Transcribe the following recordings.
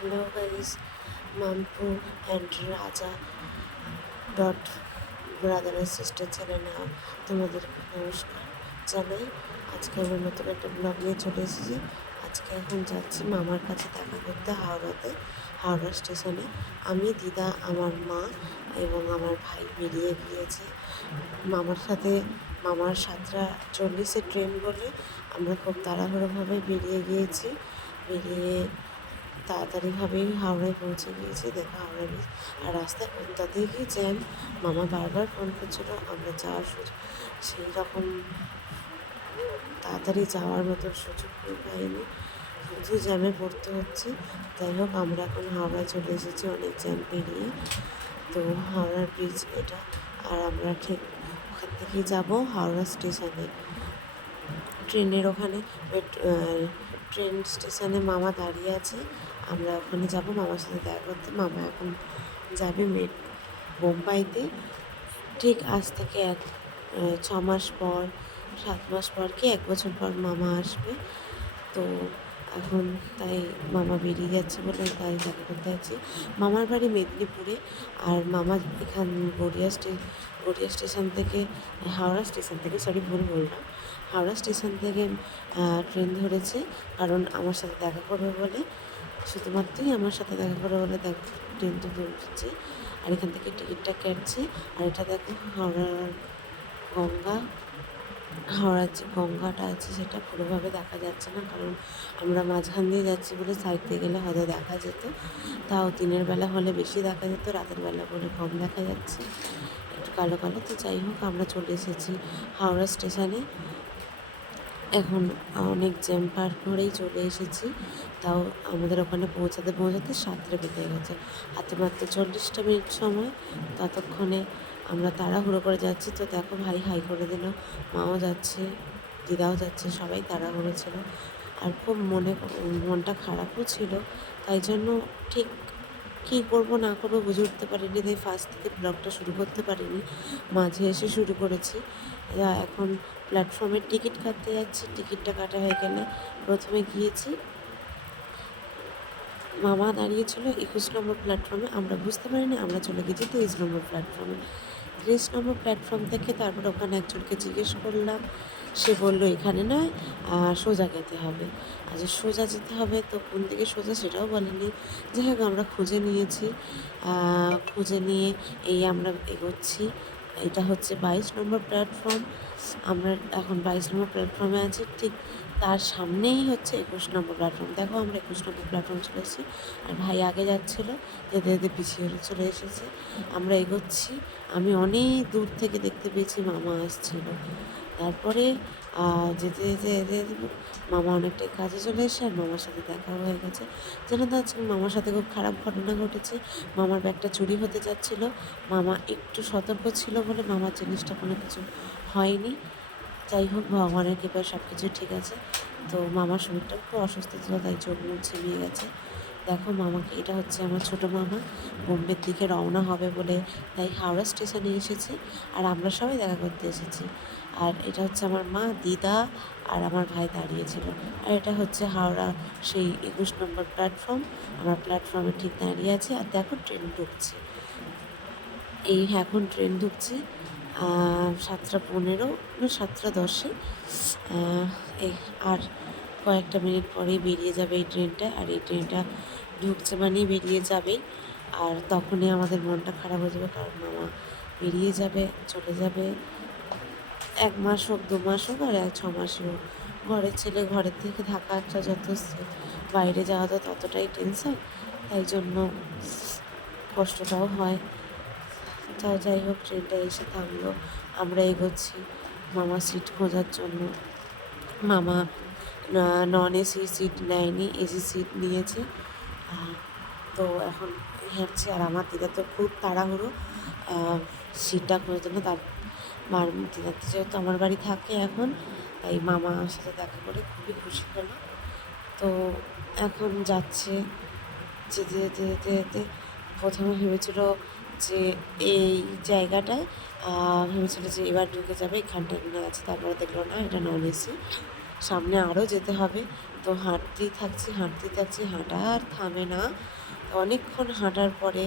Hello guys, মামপু and রাজা dot brother and sister চ্যানেলে তোমাদের নমস্কার জানাই। আজকে আমি নতুন একটা ব্লগ নিয়ে চলে এসেছি। আজকে এখন যাচ্ছি মামার কাছে দেখা করতে হাওড়া স্টেশনে। আমি, দিদা, আমার মা এবং আমার ভাই বেরিয়ে গিয়েছে মামার 7:40 ট্রেন বলে আমরা খুব তাড়াহুড়োভাবে বেরিয়ে গিয়েছি। বেরিয়ে তাড়াতাড়িভাবেই হাওড়ায় পৌঁছে গিয়েছি। দেখো হাওড়া ব্রিজ, আর রাস্তায় অত্যাধিকই জ্যাম। মামা বারবার ফোন করছিলো, আমরা যাওয়ার সেই রকম তাড়াতাড়ি যাওয়ার মতো সুযোগ পাইনি, শুধু জ্যামে পড়তে হচ্ছে। যাই হোক, আমরা এখন হাওড়ায় চলে এসেছি অনেক জ্যাম পেরিয়ে। তো হাওড়ার ব্রিজ এটা, আর আমরা ঠিক ওখান থেকেই যাবো হাওড়া স্টেশনে। ট্রেনের ওখানে ট্রেন স্টেশনে মামা দাঁড়িয়ে আছে, আমরা ওখানে যাব মামার সাথে দেখা করতে। মামা এখন যাবে বোম্বাইতে। ঠিক আজ থেকে 6 মাস পর, 7 মাস পর কি 1 বছর পর মামা আসবে। তো এখন তাই মামা বেরিয়ে যাচ্ছে বলে তাই দেখা করতে যাচ্ছি। মামার বাড়ি মেদিনীপুরে, আর মামা গড়িয়া স্টেশন থেকে, হাওড়া স্টেশন থেকে, সরি ভুল বললাম, হাওড়া স্টেশন থেকে ট্রেন ধরেছে, কারণ আমার সাথে দেখা করবে বলে, শুধুমাত্রই আমার সাথে দেখা করবে বলে ট্রেনটা ধরছে। আর এখান থেকে টিকিটটা কাটছে। আর এটা দেখো গঙ্গা হাওড়ার যে গঙ্গাটা আছে সেটা পুরোভাবে দেখা যাচ্ছে না, কারণ আমরা মাঝখান দিয়ে যাচ্ছি বলে। সাইড দিয়ে গেলে হয়তো দেখা যেত, তাও দিনের বেলা হলে বেশি দেখা যেত, রাতের বেলা বলে কম দেখা যাচ্ছে, একটু কালো কালো। তো যাই হোক, আমরা চলে এসেছি হাওড়া স্টেশনে। এখন অনেক জ্যাম পার করেই চলে এসেছি, তাও আমাদের ওখানে পৌঁছাতে 7টা বেজে গেছে। হাতে মাত্র 40টা মিনিট সময়। ততক্ষণে আমরা তাড়াহুড়ো করে যাচ্ছি। তো দেখো ভাই হাই করে দিল, মাও যাচ্ছে, দিদাও যাচ্ছে, সবাই তাড়াহুড়ো ছিল। আর খুব মনটা খারাপও ছিল, তাই জন্য ঠিক কী করবো না করবো বুঝে উঠতে পারিনি, তাই ফার্স্ট থেকে ব্লগটা শুরু করতে পারিনি, মাঝে এসে শুরু করেছি। এখন প্ল্যাটফর্মের টিকিট কাটতে যাচ্ছি। টিকিটটা কাটা হয়ে গেলে প্রথমে গিয়েছি, মামা দাঁড়িয়েছিল 21 নম্বর প্ল্যাটফর্মে, আমরা বুঝতে পারিনি, আমরা চলে গেছি 23 নম্বর প্ল্যাটফর্মে। 23 নম্বর প্ল্যাটফর্ম থেকে তারপর ওখানে একজনকে জিজ্ঞেস করলাম, সে বললো এখানে নয়, সোজা যেতে হবে। আচ্ছা, সোজা যেতে হবে, তো কোন দিকে সোজা সেটাও বলেনি। যাই হোক, আমরা খুঁজে নিয়েছি, খুঁজে নিয়ে এই আমরা এগোচ্ছি। এটা হচ্ছে 22 নম্বর প্ল্যাটফর্ম। আমরা এখন 22 নম্বর প্ল্যাটফর্মে আছি। ঠিক তার সামনেই হচ্ছে 21 নম্বর প্ল্যাটফর্ম। দেখো আমরা 21 নম্বর প্ল্যাটফর্মে চলে এসেছি, আর ভাই আগে যাচ্ছিলো, যেতে যেতে পিছিয়ে চলে এসেছে। আমরা এগোচ্ছি। আমি অনেক দূর থেকে দেখতে পেয়েছি মামা আসছিল। তারপরে যেতে যেতে যেতে যেতে মামা অনেকটাই কাজে চলে এসে, আর মামার সাথে দেখা হয়ে গেছে। যেন তো আজকে মামার সাথে খুব খারাপ ঘটনা ঘটেছে। মামার ব্যাগটা চুরি হতে যাচ্ছিলো, মামা একটু সতর্ক ছিল বলে মামার জিনিসটা কোনো কিছু হয়নি। যাই হোক, ভগবানের কৃপায় সব কিছু ঠিক আছে। তো মামার শরীরটা একটু অসুস্থ ছিল, তাই চোখ মুখ ঝিমিয়ে গেছে। দেখো মামাকে, এটা হচ্ছে আমার ছোটো মামা, বোম্বের দিকে রওনা হবে বলে তাই হাওড়া স্টেশনে এসেছে, আর আমরা সবাই দেখা করতে এসেছি। আর এটা হচ্ছে আমার মা, দিদা আর আমার ভাই দাঁড়িয়েছিল। আর এটা হচ্ছে হাওড়া সেই 21 নম্বর প্ল্যাটফর্ম। আমরা প্ল্যাটফর্মে ঠিক দাঁড়িয়ে আছি, আর দেখো ট্রেন ঢুকছে। এখন ট্রেন ঢুকছে 7:15 না 7:10-এ। এই আর কয়েকটা মিনিট পরেই বেরিয়ে যাবে এই ট্রেনটা, আর এই ট্রেনটা ঢুকছে মানেই বেরিয়ে যাবেই। আর তখনই আমাদের মনটা খারাপ হয়ে যাবে, কারণ মামা বেরিয়ে যাবে, চলে যাবে। 1 মাস হোক, 2 মাস হোক, আর 6 মাসই হোক, ঘরের ছেলে ঘরের থেকে থাকাটা যথেষ্ট, বাইরে যাওয়া তো ততটাই টেনশন, তাই জন্য কষ্টটাও হয়। তাও যাই হোক, ট্রেনটা এসে থামলো, আমরা এগোচ্ছি মামা সিট খোঁজার জন্য। মামা নন এসি সিট নেয়নি, এসি সিট নিয়েছে। তো এখন হাঁটছে, আর আমার দিদা তো খুব তাড়াহুড়ো সিটটা খোঁজার জন্য। তার দিদার যেহেতু আমার বাড়ি থাকে এখন, তাই মামার সাথে দেখা করে খুবই খুশি হলো। তো এখন যাচ্ছে, যেতে যেতে যেতে যেতে প্রথমে ভেবেছিল যে এই জায়গাটায়, ভেবেছিল যে এবার ঢুকে যাবে, এখানটা আছে। তারপরে দেখলো না, এটা নন এসি। সামনে আরও যেতে হবে। তো হাঁটতেই থাকছি, হাঁটা আর থামে না। তো অনেকক্ষণ হাঁটার পরে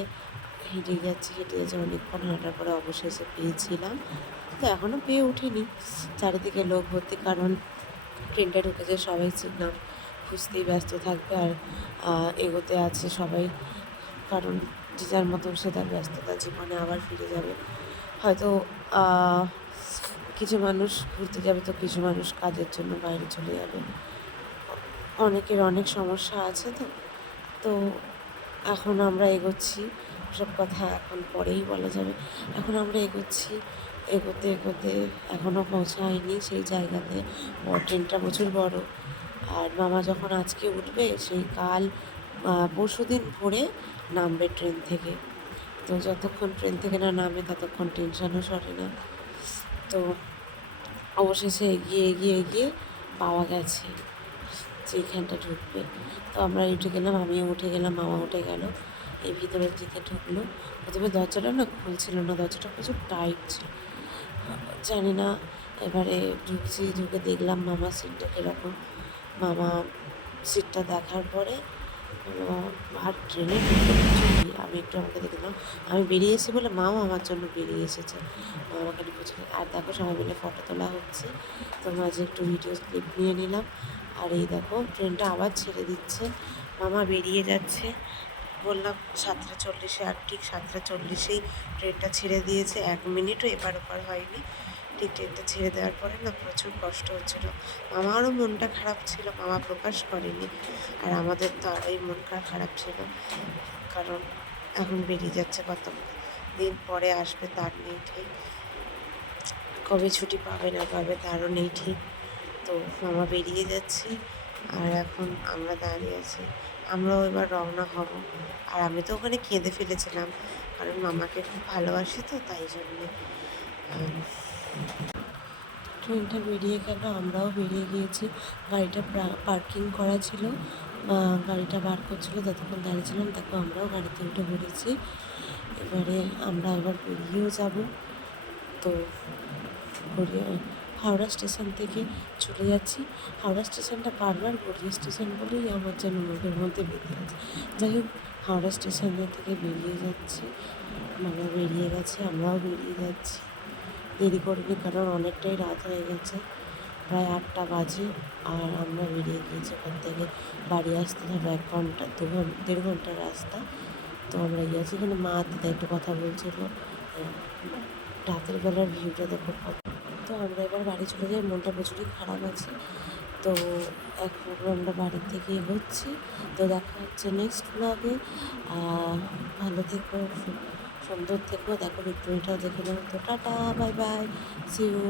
হেঁটে যাচ্ছি অনেকক্ষণ হাঁটার পরে অবশেষে পেয়েছিলাম। তো এখনও পেয়ে উঠিনি। চারিদিকে লোক ভর্তি, কারণ ট্রেনটা ঢুকেছে, সবাই সিট নাম খুঁজতেই ব্যস্ত থাকবে আর এগোতে আছে সবাই, কারণ যে যার মতন সে তার ব্যস্ততার জীবনে আবার ফিরে যাবে। হয়তো কিছু মানুষ ঘুরতে যাবে, তো কিছু মানুষ কাজের জন্য বাইরে চলে যাবে। অনেকের অনেক সমস্যা আছে, তো তো এখন আমরা এগোচ্ছি। সব কথা এখন পরেই বলা যাবে। এখন আমরা এগোচ্ছি, এগোতে এগোতে এখনও পৌঁছাইনি সেই জায়গাতে। ট্রেনটা প্রচুর বড়। আর মামা যখন আজকে উঠবে, সেই কাল পরশুদিন ভোরে নামবে ট্রেন থেকে। তো যতক্ষণ ট্রেন থেকে না নামে ততক্ষণ টেনশনও সরে না। তো অবশেষে এগিয়ে পাওয়া গেছে যেখানটা ঢুকবে। তো আমরা উঠে গেলাম, আমিও উঠে গেলাম, মামা উঠে গেল। এই ভিতরের দিকে ঢুকলো। প্রথমে দরজাটা না খুলছিল না, দরজাটা প্রচুর টাইট ছিল। জানি না, এবারে ঢুকে দেখলাম মামার সিটটা কীরকম। মামা সিটটা দেখার পরে আর ট্রেনে ঢুকতে প্রচুর ভিড়। আমি একটু আমাকে দেখলাম, আমি বেরিয়ে এসেছি বলে মাও আমার জন্য বেরিয়ে এসেছে। মা আমাকে প্রচুর, আর দেখো সবাই মিলে ফটো তোলা হচ্ছে। তো মাঝে একটু ভিডিও ক্লিপ নিয়ে নিলাম। আর এই দেখো ট্রেনটা আবার ছেড়ে দিচ্ছে, মামা বেরিয়ে যাচ্ছে। বললাম 7:40, আর ঠিক 7:40 ট্রেনটা ছেড়ে দিয়েছে। 1 মিনিটও এপার ওপার হয়নি। ঠিক ট্রেনটা ছেড়ে দেওয়ার পরে না প্রচুর কষ্ট হচ্ছিলো। মামারও মনটা খারাপ ছিল, মামা প্রকাশ করেনি। আর আমাদের তো আরোই মন খারাপ ছিল, কারণ এখন বেরিয়ে যাচ্ছে, কত দিন পরে আসবে তার নেই ঠিক, কবে ছুটি পাবে না পাবে তারও নেই ঠিক। তো মামা বেরিয়ে যাচ্ছে, আর এখন আমরা দাঁড়িয়ে আছি। আমরাও এবার রওনা হব। আর আমি তো ওখানে কেঁদে ফেলেছিলাম, কারণ মামাকে খুব ভালোবাসি, তো তাই জন্যে। ট্রেনটা বেরিয়ে গেল, আমরাও বেরিয়ে গিয়েছি। গাড়িটা পার্কিং করা ছিল, গাড়িটা বার করছিলো, ততক্ষণ দাঁড়িয়েছিলাম। দেখো আমরাও গাড়িতে উঠে পড়েছি। এবারে আমরা এবার বেরিয়েও যাব। তো হাওড়া স্টেশন থেকে চলে যাচ্ছি। হাওড়া স্টেশনটা বারবার গড়িয়া স্টেশন বলেই আমার যেন মুখের মধ্যে বেঁধে আছে। যাই হোক, হাওড়া স্টেশন থেকে বেরিয়ে যাচ্ছি, মামা বেরিয়ে গেছে, আমরাও বেরিয়ে যাচ্ছি। দেরি করিনি, কারণ অনেকটাই রাত হয়ে গেছে, প্রায় 8টা বাজে। আর আমরা বেরিয়ে গিয়েছি ওখান থেকে। বাড়ি আসতে ধরো 1 ঘন্টা 1.5 ঘন্টার রাস্তা। তো আমরা গিয়েছি, এখানে মা দিদা একটু কথা বলছিল। রাতের বেলার ভিউটা দেখো। তো আমরা এবার বাড়ি চলে যাই, মনটা প্রচুরই খারাপ আছে। তো এখন আমরা বাড়ির থেকে এগোচ্ছি। তো দেখা হচ্ছে নেক্সট ব্লগে। ভালো থেকো, সুন্দর থেকো। দেখো ভিক্টোরিয়াটাও দেখে নাও। তো tata, bye bye, see you.